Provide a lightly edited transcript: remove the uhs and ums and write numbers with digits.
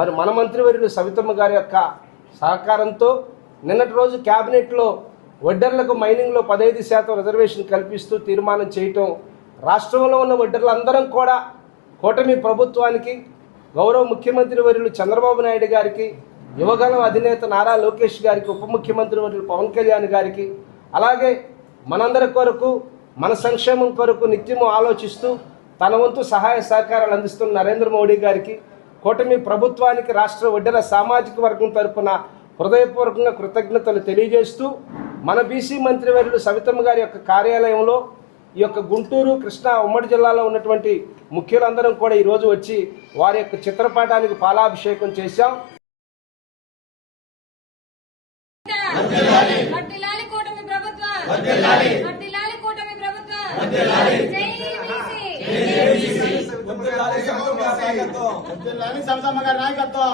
మరి మన మంత్రివర్యులు సవితమ్మ గారి యొక్క సహకారంతో నిన్నటి రోజు క్యాబినెట్లో వడ్డర్లకు మైనింగ్లో 15% రిజర్వేషన్ కల్పిస్తూ తీర్మానం చేయటం, రాష్ట్రంలో ఉన్న వడ్డర్లందరం కూడా కూటమి ప్రభుత్వానికి, గౌరవ ముఖ్యమంత్రి వర్యులు చంద్రబాబు నాయుడు గారికి, యువగలం అధినేత నారా లోకేష్ గారికి, ఉప ముఖ్యమంత్రి వర్యులు పవన్ కళ్యాణ్ గారికి, అలాగే మనందరి కొరకు, మన సంక్షేమం కొరకు నిత్యము ఆలోచిస్తూ తన వంతు సహాయ సహకారాలు అందిస్తున్న నరేంద్ర మోడీ గారికి, కూటమి ప్రభుత్వానికి రాష్ట్ర వడ్డెర సామాజిక వర్గం తరపున హృదయపూర్వకంగా కృతజ్ఞతలు తెలియజేస్తూ మన బీసీ మంత్రివర్యులు సవితమ్మ గారి యొక్క కార్యాలయంలో ఈ యొక్క గుంటూరు, కృష్ణా ఉమ్మడి జిల్లాలో ఉన్నటువంటి ముఖ్యులందరం కూడా ఈరోజు వచ్చి వారి యొక్క చిత్రపటానికి పాలాభిషేకం చేశాం. నాయకత్వం